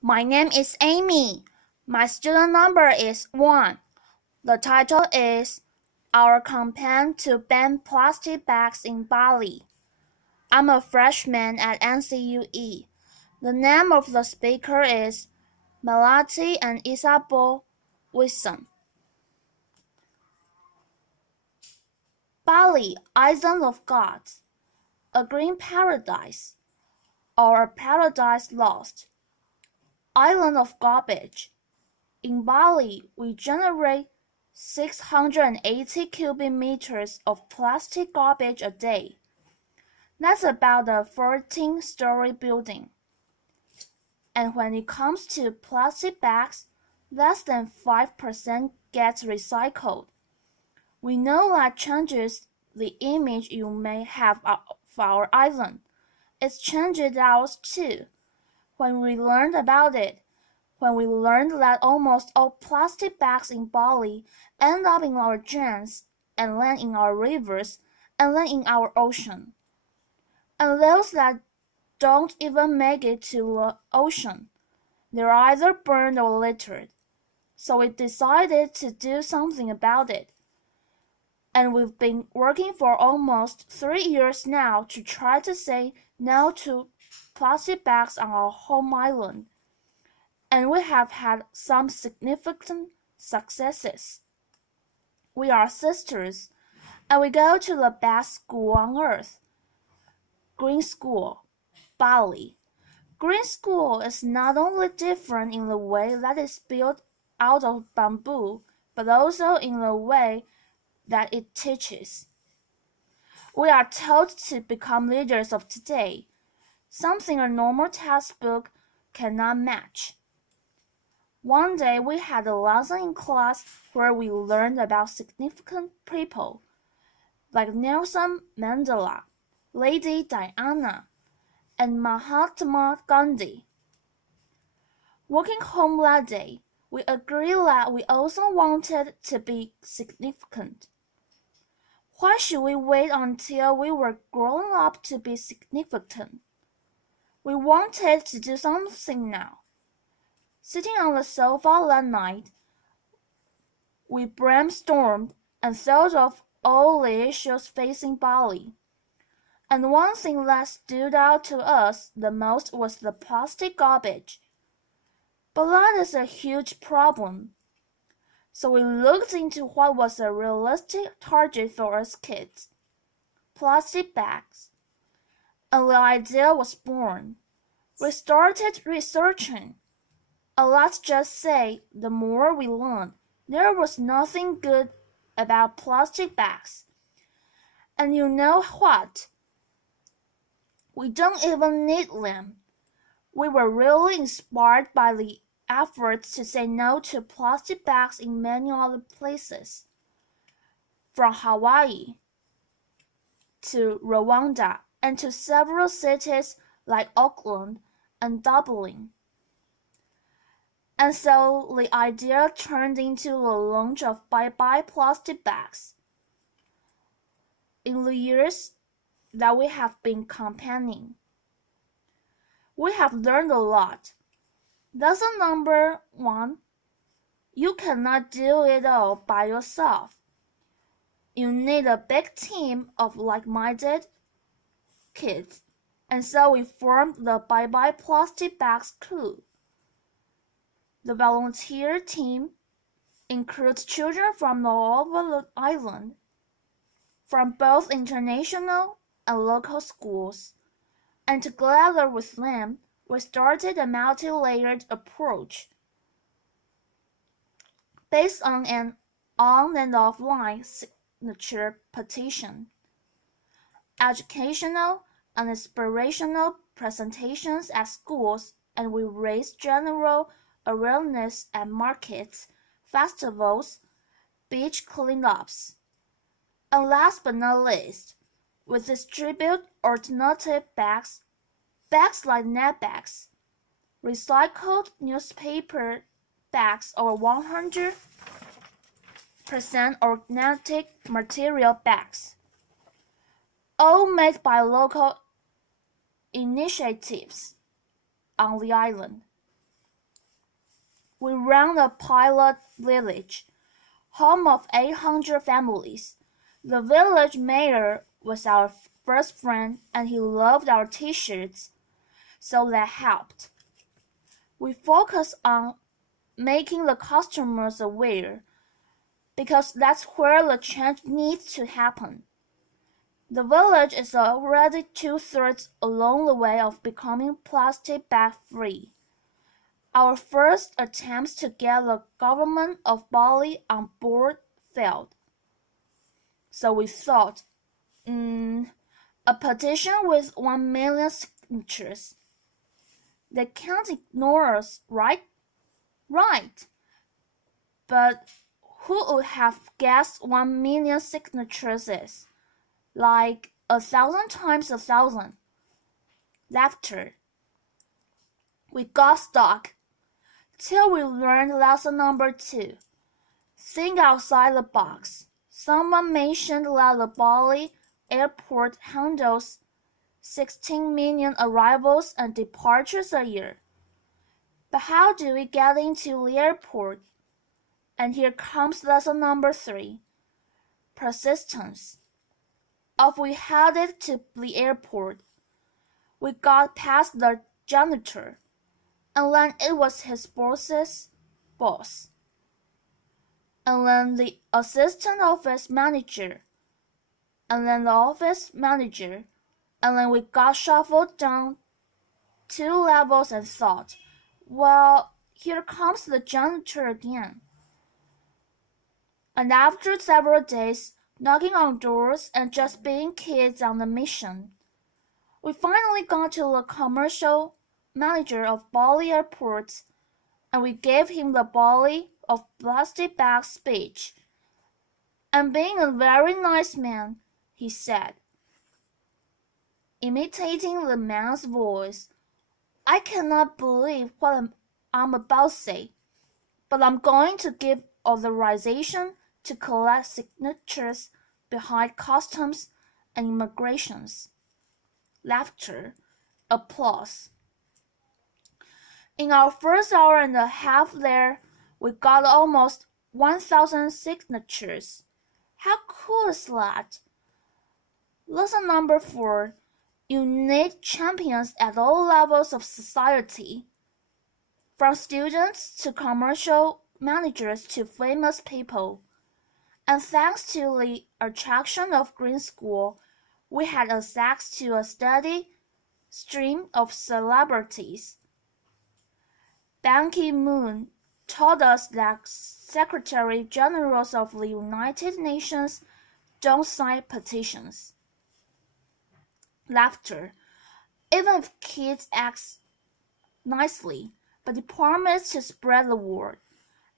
My name is Amy. My student number is 1. The title is Our Campaign to Ban Plastic Bags in Bali. I'm a freshman at NCUE. The name of the speaker is Melati and Isabel. Bali, Island of Gods, a green paradise, or a paradise lost. Island of garbage. In Bali, we generate 680 cubic meters of plastic garbage a day. That's about a 14-story building. And when it comes to plastic bags, less than 5% gets recycled. We know that changes the image you may have of our island. It's changed ours too. When we learned about it, when we learned that almost all plastic bags in Bali end up in our drains and land in our rivers and then in our ocean. And those that don't even make it to the ocean, they're either burned or littered. So we decided to do something about it. And we've been working for almost 3 years now to try to say no to plastic bags on our home island. And we have had some significant successes. We are sisters, and we go to the best school on earth. Green School, Bali. Green School is not only different in the way that it's built out of bamboo, but also in the way that it teaches. We are taught to become leaders of today, something a normal textbook cannot match. One day we had a lesson in class where we learned about significant people, like Nelson Mandela, Lady Diana, and Mahatma Gandhi. Walking home that day, we agreed that we also wanted to be significant. Why should we wait until we were grown up to be significant? We wanted to do something now. Sitting on the sofa that night, we brainstormed and thought of all the issues facing Bali. And one thing that stood out to us the most was the plastic garbage. But that is a huge problem. So we looked into what was a realistic target for us kids: plastic bags. And the idea was born. We started researching. And let's just say, the more we learned, there was nothing good about plastic bags. And you know what? We don't even need them. We were really inspired by the efforts to say no to plastic bags in many other places, from Hawaii to Rwanda and to several cities like Auckland and Dublin. And so the idea turned into the launch of Bye-Bye Plastic Bags. In the years that we have been campaigning, we have learned a lot. Lesson number 1, you cannot do it all by yourself. You need a big team of like-minded kids, and so we formed the Bye-Bye Plastic Bags crew. The volunteer team includes children from all over the island, from both international and local schools, and together with them, we started a multi-layered approach based on an on- and offline signature petition, educational and inspirational presentations at schools, and we raised general awareness at markets, festivals, beach cleanups. And last but not least, we distribute alternative bags like net bags, recycled newspaper bags, or 100% organic material bags, all made by local initiatives on the island. we ran a pilot village, home of 800 families. The village mayor was our first friend, and he loved our t-shirts, so that helped. We focused on making the customers aware, because that's where the change needs to happen. The village is already 2/3 along the way of becoming plastic bag free. Our first attempts to get the government of Bali on board failed. So we thought, a petition with 1 million signatures. They can't ignore us, right? Right. But who would have guessed 1 million signatures is? Like 1,000 times 1,000. Laughter. We got stuck. Till we learned lesson number 2. Think outside the box. Someone mentioned that the Bali airport handles 16 million arrivals and departures a year. But how do we get into the airport? And here comes lesson number 3. Persistence. As we headed to the airport, we got past the janitor, and then it was his boss's boss, and then the assistant office manager, and then the office manager, and then we got shuffled down 2 levels and thought, well, here comes the janitor again. And after several days, knocking on doors and just being kids on a mission, we finally got to the commercial manager of Bali Airport, and we gave him the Bali of plastic bag speech. And being a very nice man, he said, imitating the man's voice, I cannot believe what I'm about to say, but I'm going to give authorization to collect signatures behind customs and immigrations. Laughter, applause. In our first hour and a half there, we got almost 1,000 signatures. How cool is that? Lesson number 4. You need champions at all levels of society, from students to commercial managers to famous people. And thanks to the attraction of Green School, we had access to a steady stream of celebrities. Ban Ki-moon told us that Secretary Generals of the United Nations don't sign petitions. Laughter. Even if kids act nicely, but the promise to spread the word.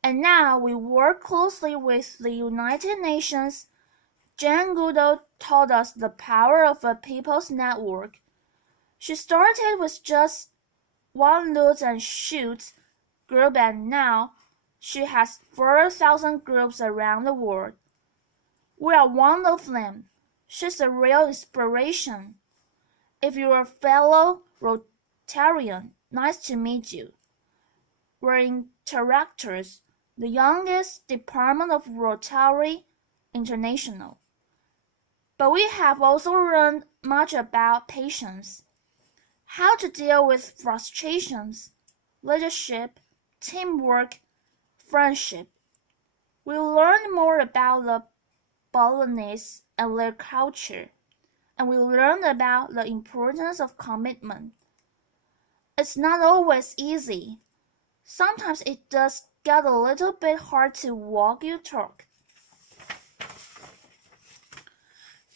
And now we work closely with the United Nations. Jane Goodall taught us the power of a people's network. She started with just one loot and shoot group, and now she has 4,000 groups around the world. We are one of them. She's a real inspiration. If you're a fellow Rotarian, nice to meet you. We're interactors, the youngest department of Rotary International. But we have also learned much about patience, how to deal with frustrations, leadership, teamwork, friendship. We learned more about the Balinese and their culture, and we learned about the importance of commitment. It's not always easy. Sometimes it does get a little bit hard to walk your talk.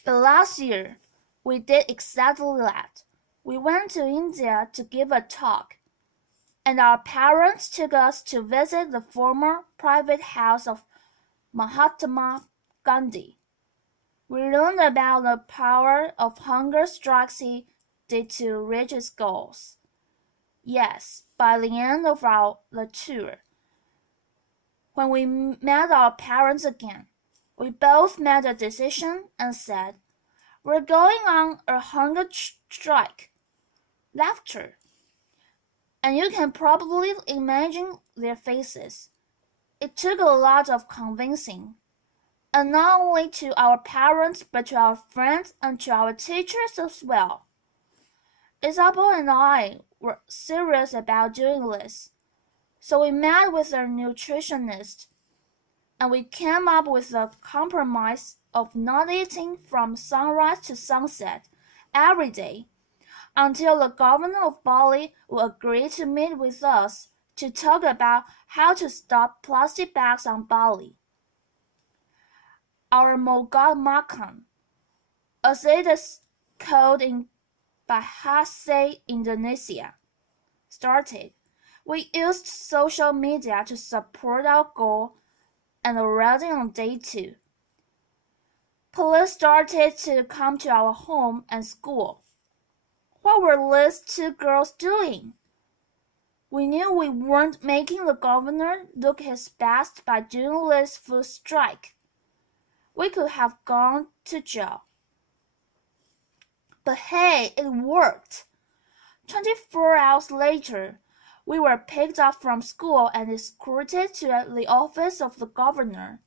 But last year, we did exactly that. We went to India to give a talk, and our parents took us to visit the former private house of Mahatma Gandhi. We learned about the power of hunger strikes he did to reach his goals. Yes, by the end of the tour, when we met our parents again, we both made a decision and said, we're going on a hunger strike. Laughter. and you can probably imagine their faces. It took a lot of convincing, and not only to our parents but to our friends and to our teachers as well. Isabel and I were serious about doing this, so we met with a nutritionist, and we came up with the compromise of not eating from sunrise to sunset every day until the governor of Bali would agree to meet with us to talk about how to stop plastic bags on Bali. Our Mogok Makan, as it is called in Bahasa Indonesia, started. We used social media to support our goal, and already on day 2, police started to come to our home and school. What were these 2 girls doing? We knew we weren't making the governor look his best by doing this food strike. We could have gone to jail. But hey, it worked. 24 hours later, we were picked up from school and escorted to the office of the governor.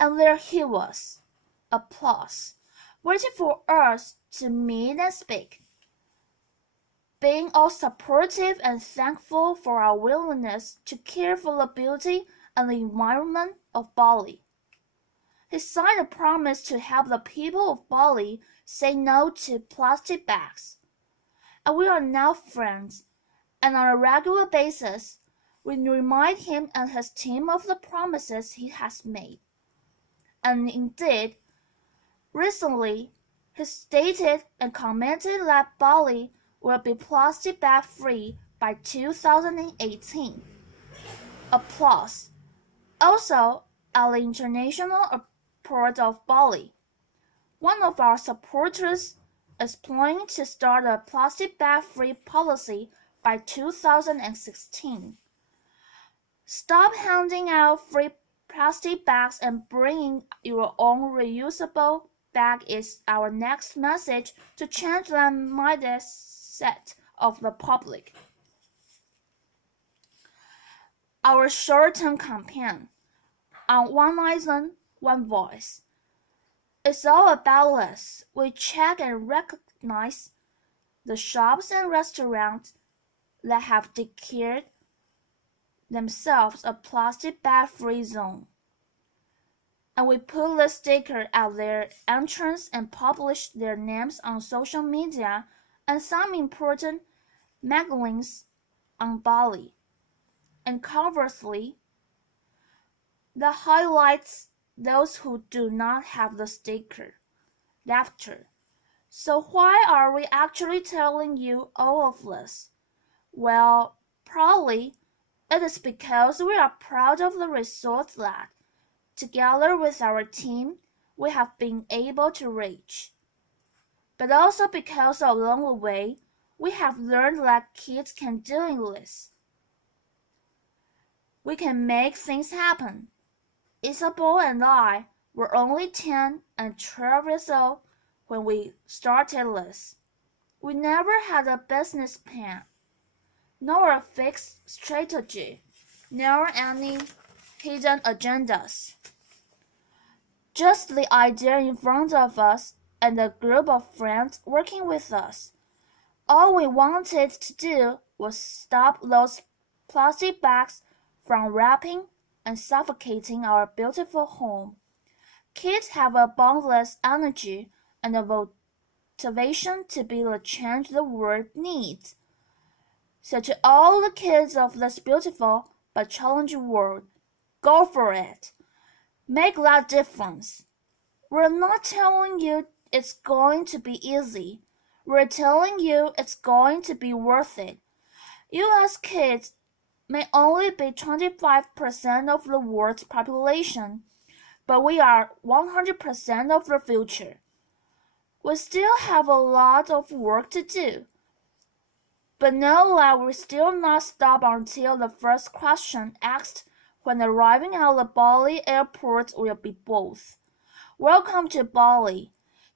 And there he was, applause, waiting for us to meet and speak. Being all supportive and thankful for our willingness to care for the beauty and the environment of Bali. He signed a promise to help the people of Bali say no to plastic bags. And we are now friends, and on a regular basis, we remind him and his team of the promises he has made. And indeed, recently, he stated and committed that Bali will be plastic bag free by 2018. Applause. Also, at the International Airport of Bali, one of our supporters is planning to start a plastic bag free policy by 2016. Stop handing out free plastic bags and bringing your own reusable bag is our next message to change the mindset of the public. Our short-term campaign, on One Island, One Voice, is all about us. We check and recognize the shops and restaurants that have declared themselves a plastic bag-free zone. And we put the sticker at their entrance and publish their names on social media and some important magazines on Bali. And conversely, that highlights those who do not have the sticker. Laughter. So why are we actually telling you all of this? Well, probably it is because we are proud of the results that, together with our team, we have been able to reach. But also because along the way, we have learned that kids can do this. We can make things happen. Isabel and I were only 10 and 12 years old when we started this. We never had a business plan, nor a fixed strategy, nor any hidden agendas. Just the idea in front of us and a group of friends working with us. All we wanted to do was stop those plastic bags from wrapping and suffocating our beautiful home. Kids have a boundless energy and a motivation to be the change the world needs. So to all the kids of this beautiful but challenging world, go for it. Make that difference. We're not telling you it's going to be easy. We're telling you it's going to be worth it. You as kids may only be 25% of the world's population, but we are 100% of the future. We still have a lot of work to do. But know that we still not stop until the first question asked when arriving at the Bali airport will be both. Welcome to Bali.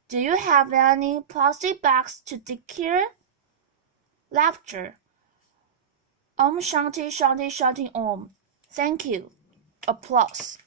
Do you have any plastic bags to declare? Laughter. Om Shanti Shanti Shanti Om. Thank you. Applause.